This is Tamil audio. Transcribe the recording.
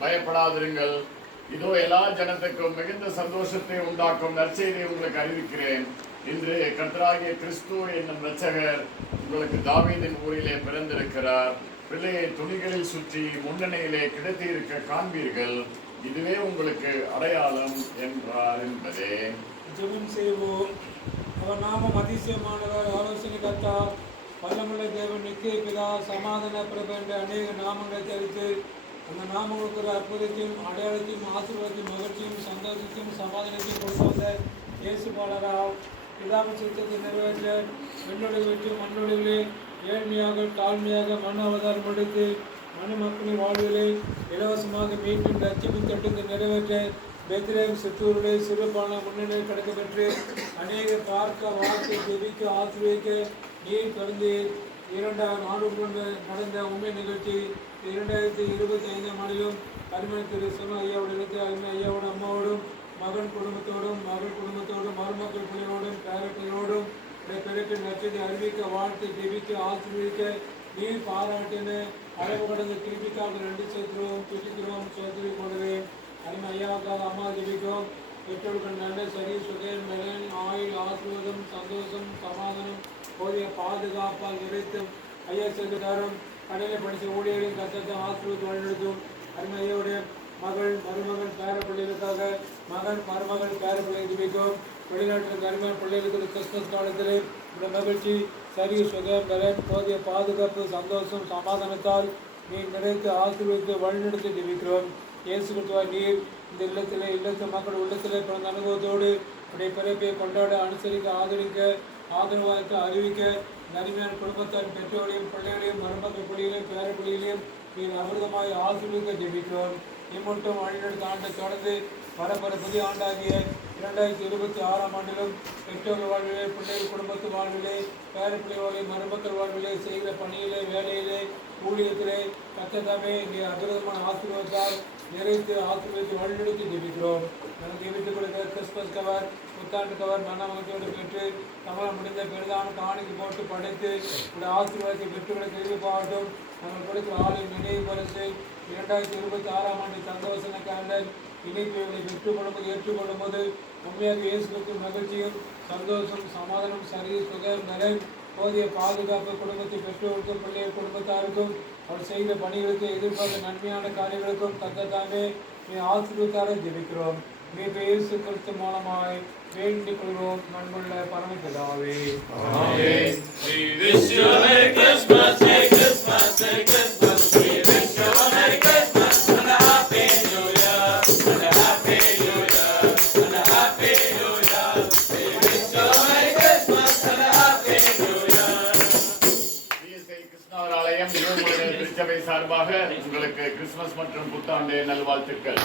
பயப்படாதிருங்கள், இதோ எல்லா ஜனத்துக்கும் மிகுந்த சந்தோஷத்தை உண்டாக்கும் நற்செய்தியை உங்களுக்கு அறிவிக்கிறேன். இன்று கர்த்தராகிய கிறிஸ்து என்னும் இரட்சகர் உங்களுக்கு தாவீதின் ஊரிலே பிறந்திருக்கிறார். பிள்ளையை துணிகளில் சுற்றி முன்னணியிலே கிடத்தி இருக்க காண்பீர்கள். இதுவே உங்களுக்கு அடையாளம் என்றார் என்பதே. ஜெபம் செய்வோம். அவர் நாமம் அதிசயமானவர், ஆலோசனை கர்த்தா, வல்லமுள்ள தேவன், நித்திய பிதா, சமாதான பிரபு என்ற அநேக நாமங்களை தரித்து அந்த நாமங்களுக்கு ஒரு அற்புதத்தையும் அடையாளத்தையும் ஆசீர்வாதத்தையும் மகிழ்ச்சியும் சந்தோஷத்தையும் சமாதானத்தையும் கொண்டு வந்த இயேசு பாலராவ் பிதாவின் சித்தத்தை நிறைவேற்ற விண்ணுடைய வெற்றி மண்ணுடைய ஏழ்மையாக தாழ்மையாக மண் அவதாரம் எடுத்து மனு மக்களின் வாழ்விலே இலவசமாக மீண்டும் லட்சியம் திட்டத்தை நிறைவேற்ற பெத்லேம் சித்தூருடைய சிறுபான முன்னணியில் கிடைக்க பெற்று அநேக பார்க்க வாக்கு ஜெபிக்க ஆசிர்வதிக்க நீர் தொடர்ந்து 2000 ஆண்டுகள் நடந்த உண்மை நிகழ்ச்சி 2025ஆம் ஆண்டிலும் அருமை திரு சொன்ன ஐயாவோட இடத்தில் அருமை ஐயாவோட அம்மாவோடும் மகன் குடும்பத்தோடும் மகள் குடும்பத்தோடும் மருமக்கள் பிள்ளையோடும் பேரப்பிள்ளையோடும் பிறகு நச்சதை அறிவிக்க வாழ்த்து ஜெபிக்க ஆசிர்வதிக்க நீர் பாராட்டின அளவு கடந்த திருப்பிக்காக 2 சேர்த்துருவோம் துதிக்கிறோம் சோதரி போடுவேன். அருமை ஐயாவுக்காக அம்மா ஜெபிக்கிறோம். பெற்றோர்கள் நல்ல சரி சுகன் நலன் ஆயுள் ஆசீர்வாதம் சந்தோஷம் சமாதானம் போதிய பாதுகாப்பால் நிறைத்தும் ஐயா செல்வதாரும் கடையில் படித்த ஊழியர்களின் கஷ்டத்தை ஆசீர்வாதம் வழிநடத்தும். அருமை ஐயாவுடைய மகள் மருமகன் பேரப்பிள்ளைகளுக்காக மகன் மருமகன் பேரப்பிள்ளை ஜெபிக்கும். வெளிநாட்டில் அருமையான பிள்ளைகளுக்கு கிறிஸ்துமஸ் காலத்திலே இந்த மகிழ்ச்சி சரி சுகம் நலன் போதிய பாதுகாப்பு சந்தோஷம் சமாதானத்தால் நீ நிறைத்து ஆசீர்வதித்து வழிநடத்தி ஜெபிக்கிறோம். இயேசு கிறிஸ்துவாய் நீர் இந்த இல்லத்து மக்கள் உள்ளத்திலே பிறந்த அனுபவத்தோடு உடைய பிறப்பை கொண்டாட அனுசரிக்க ஆதரிக்க ஆதரவாக அறிவிக்க நன்மையான குடும்பத்தார் பெற்றோரையும் பிள்ளைகளையும் மருமக்கள் பிள்ளைகளையும் பேர பிள்ளைகளையும் நீர் அமிர்தமாய் ஆசீர்வதிக்க ஜெபிக்கிறோம். இம்மட்டும் வழிநடத்த ஆண்டை தொடர்ந்து வரப்பெற புதிய ஆண்டாகிய 2026ஆம் ஆண்டிலும் பெற்றோர்கள் வாழ்விலே பிள்ளைகள் குடும்பத்து வாழ்விலே பேர பிள்ளைகளை மருமக்கள் வாழ்விலே செய்கிற பணியிலே வேலையிலே ஊழியத்திலே கத்ததாமே நீ அபிரதமான ஆசீர்வாதத்தால் நிறைத்து ஆசீர்வதித்து வழிநடத்தி ஜெபிக்கிறோம். நமக்கு வீட்டுக் கொடுக்கிற கிறிஸ்துமஸ் கவர் புத்தாண்டு கவர் மனமகத்தோடு பெற்று நம்மளால் முடிந்த பெரிதான காணிக்கு போட்டு படைத்து இந்த ஆசீர்வாதத்தை பெற்றுவிட தெரிவிப்பாகட்டும். நம்ம கொடுக்கிற ஆளின் நினைவு பரிசு 2026ஆம் ஆண்டு சந்தோஷன கேண்டல் இணைப்புகளை பெற்றுக்கொள்ளும்போது ஏற்றுக்கொள்ளும்போது உண்மையாக இயேசுக்கு மகிழ்ச்சியும் சந்தோஷம் சமாதானம் சரி சுகம் நலன் போதிய பாதுகாப்பு குடும்பத்தை பெற்றோருக்கும் பிள்ளைகள் குடும்பத்தாருக்கும் அவர் செய்த பணிகளுக்கு எதிர்பார்த்த நன்மையான காரியங்களுக்கும் தக்கத்தாமே நீ ஆசீர்வதித்தார ஜெபிக்கிறோம். நீ இயேசு கிறிஸ்து மூலமாய் வேண்டிக் கொள்வோம். நண்புள்ள பரமபிதாவே. சார்பாக உங்களுக்கு கிறிஸ்துமஸ் மற்றும் புத்தாண்டு நல்வாழ்த்துக்கள்.